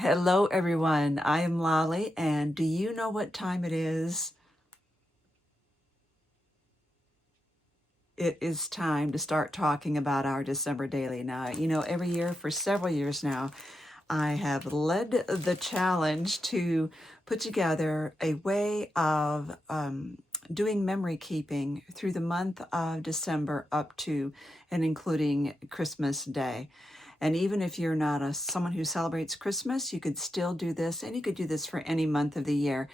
Hello, everyone. I am Lolly, and do you know what time it is? It is time to start talking about our December daily. Now, every year for several years now, I have led the challenge to put together a way of doing memory keeping through the month of December up to and including Christmas Day. And even if you're not someone who celebrates Christmas, you could still do this, and you could do this for any month of the year.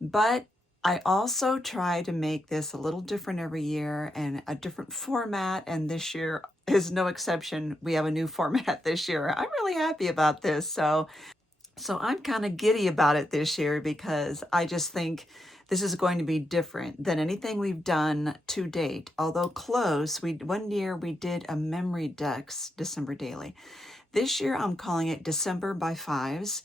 But I also try to make this a little different every year and a different format, and this year is no exception. We have a new format this year. I'm really happy about this. So I'm kind of giddy about it this year because I just think this is going to be different than anything we've done to date. Although close, one year we did a memory December daily. This year I'm calling it December by Fives,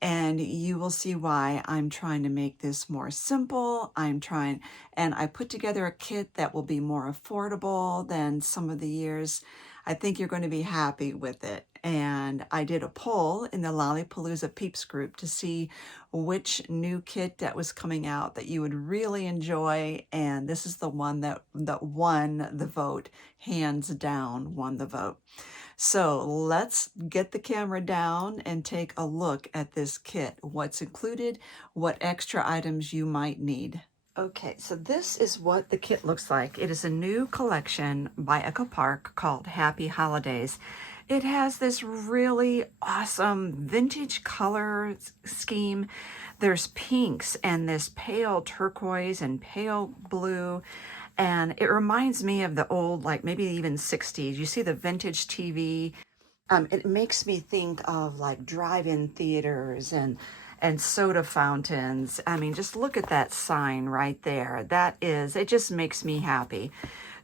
and you will see why I'm trying to make this more simple. And I put together a kit that will be more affordable than some of the years. I think you're going to be happy with it. And I did a poll in the Palooza Peeps group to see which new kit that was coming out that you would really enjoy. And this is the one that won the vote, hands down won the vote. So let's get the camera down and take a look at this kit. What's included, what extra items you might need. Okay, so this is what the kit looks like. It is a new collection by Echo Park called Happy Holidays. It has this really awesome vintage color scheme. There's pinks and this pale turquoise and pale blue. And it reminds me of the old, like maybe even 60s. You see the vintage TV. It makes me think of like drive-in theaters and soda fountains. I mean, just look at that sign right there. It just makes me happy.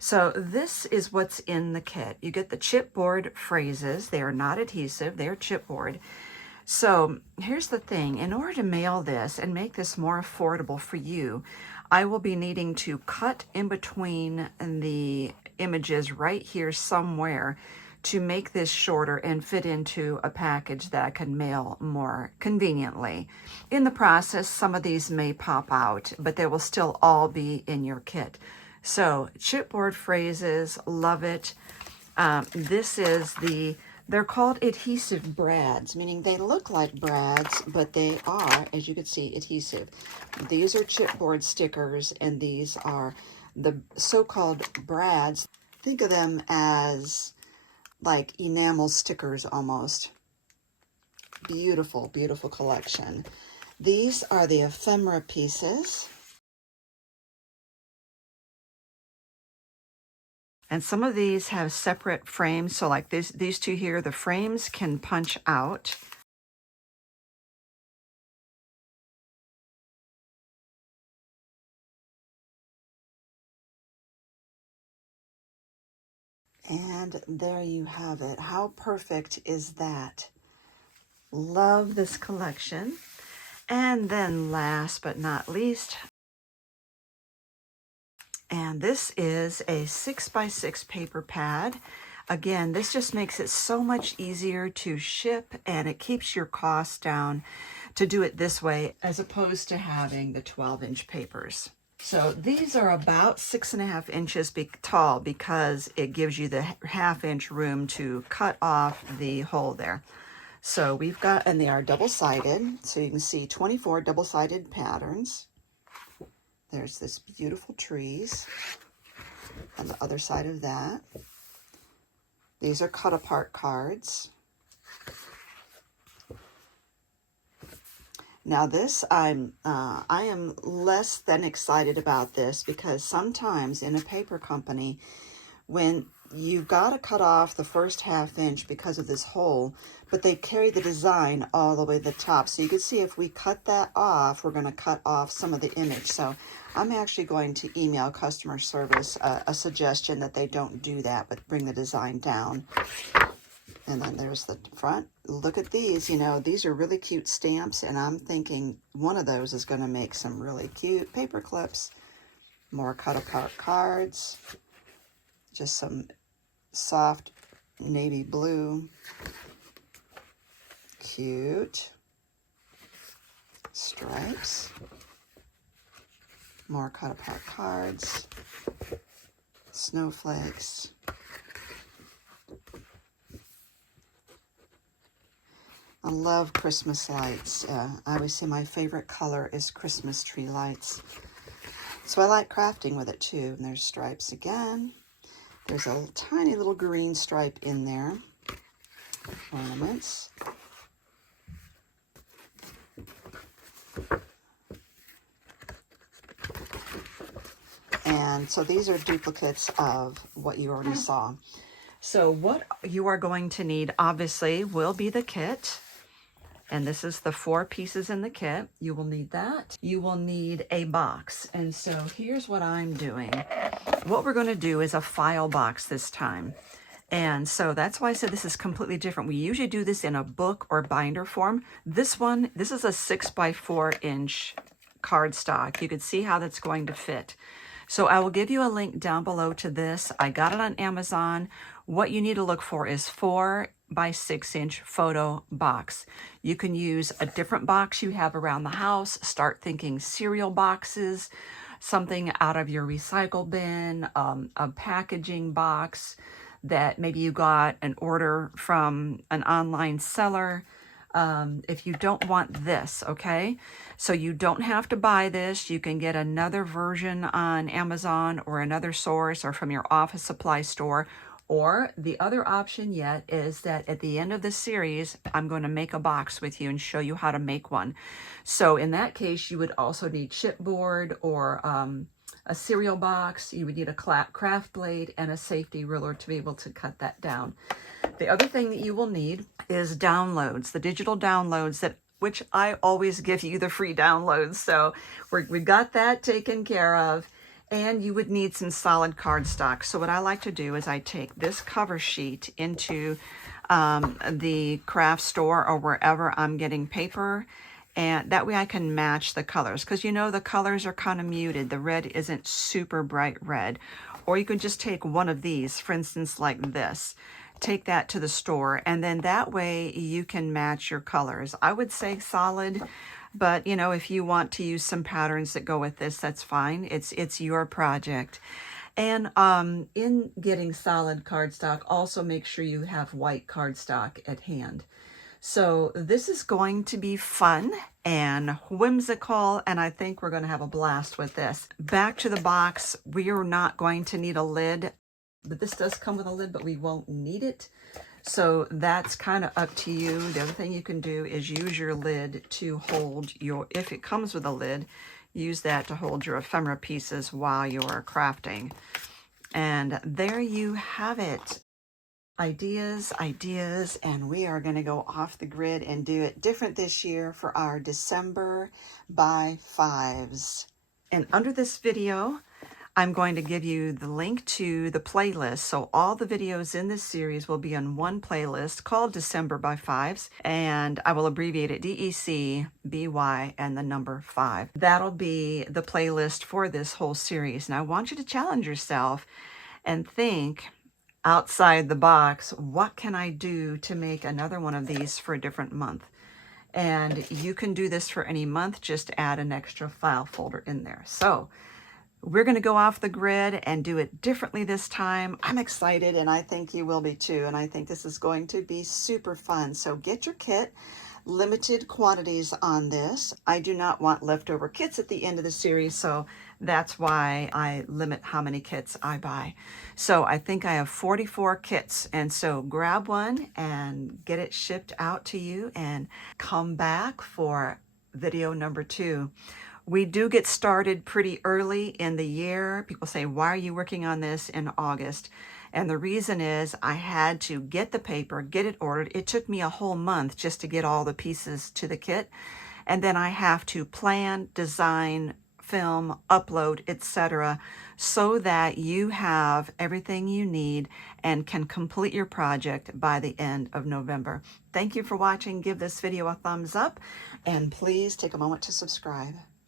So this is what's in the kit. You get the chipboard phrases. They are not adhesive, they're chipboard. So here's the thing. In order to mail this and make this more affordable for you, I will be needing to cut in between the images right here somewhere to make this shorter and fit into a package that I can mail more conveniently. In the process, some of these may pop out, but they will still all be in your kit. So chipboard phrases, love it. They're called adhesive brads, meaning they look like brads, but they are, as you can see, adhesive. These are chipboard stickers, and these are the so-called brads. Think of them as like enamel stickers almost. Beautiful, beautiful collection. These are the ephemera pieces. And some of these have separate frames. So like these two here, the frames can punch out. And there you have it. How perfect is that? Love this collection. And then last but not least, and this is a 6x6 paper pad. Again, this just makes it so much easier to ship, and it keeps your costs down to do it this way as opposed to having the 12-inch papers. So these are about 6.5 inches tall because it gives you the half-inch room to cut off the hole there. So we've got, and they are double-sided, so you can see 24 double-sided patterns. There's this beautiful trees on the other side of that. These are cut-apart cards. Now this, I am less than excited about this because sometimes in a paper company, when you've got to cut off the first half-inch because of this hole, but they carry the design all the way to the top. So you can see if we cut that off, we're going to cut off some of the image. So I'm actually going to email customer service a suggestion that they don't do that, but bring the design down. And then there's the front. Look at these, these are really cute stamps, and I'm thinking one of those is going to make some really cute paper clips. More cut-apart cards. Just some soft navy blue. Cute. stripes, more cut apart cards, snowflakes, I love Christmas lights. I always say my favorite color is Christmas tree lights. So I like crafting with it too. And there's stripes again. There's a tiny little green stripe in there. Ornaments. And so these are duplicates of what you already saw. So what you are going to need, obviously, will be the kit. And this is the 4 pieces in the kit. You will need that. You will need a box. And so here's what I'm doing. What we're going to do is a file box this time. And so that's why I said this is completely different. We usually do this in a book or binder form. This is a 6x4" cardstock. You can see how that's going to fit. So I will give you a link down below to this. I got it on Amazon. What you need to look for is 4x6" photo box. You can use a different box you have around the house. Start thinking cereal boxes, something out of your recycle bin, a packaging box that maybe you got an order from an online seller. If you don't want this, okay? So you don't have to buy this. You can get another version on Amazon or another source or from your office supply store. Or the other option yet is that at the end of the series, I'm going to make a box with you and show you how to make one. So in that case, you would also need chipboard or a cereal box. You would need a craft blade and a safety ruler to be able to cut that down. The other thing that you will need is downloads, the digital downloads which I always give you the free downloads. So we got that taken care of. And you would need some solid cardstock. So what I like to do is I take this cover sheet into the craft store or wherever I'm getting paper. And that way I can match the colors. Because you know the colors are kind of muted. The red isn't super bright red. Or you can just take one of these, for instance, like this. Take that to the store. And then that way you can match your colors. I would say solid. But, you know, if you want to use some patterns that go with this, that's fine. It's your project. And in getting solid cardstock, also make sure you have white cardstock at hand. So this is going to be fun and whimsical, and I think we're going to have a blast with this. Back to the box, we are not going to need a lid. But this does come with a lid, but we won't need it. So that's kind of up to you. The other thing you can do is use your lid to hold your, if it comes with a lid, use that to hold your ephemera pieces while you're crafting. And there you have it. Ideas, and we are going to go off the grid and do it different this year for our December by 5s. And under this video, I'm going to give you the link to the playlist. So all the videos in this series will be on one playlist called December by 5s. And I will abbreviate it DECBY and the number 5. That'll be the playlist for this whole series. And I want you to challenge yourself and think outside the box, what can I do to make another one of these for a different month? And you can do this for any month. Just add an extra file folder in there. So we're going to go off the grid and do it differently this time. I'm excited, and I think you will be too. And I think this is going to be super fun. So get your kit. Limited quantities on this. I do not want leftover kits at the end of the series, so that's why I limit how many kits I buy. So I think I have 44 kits, and so grab one and get it shipped out to you and come back for video number 2. We do get started pretty early in the year. People say, why are you working on this in August? And the reason is I had to get the paper, get it ordered. It took me a whole month just to get all the pieces to the kit. And then I have to plan, design, film, upload, etc. so that you have everything you need and can complete your project by the end of November. Thank you for watching. Give this video a thumbs up and please take a moment to subscribe.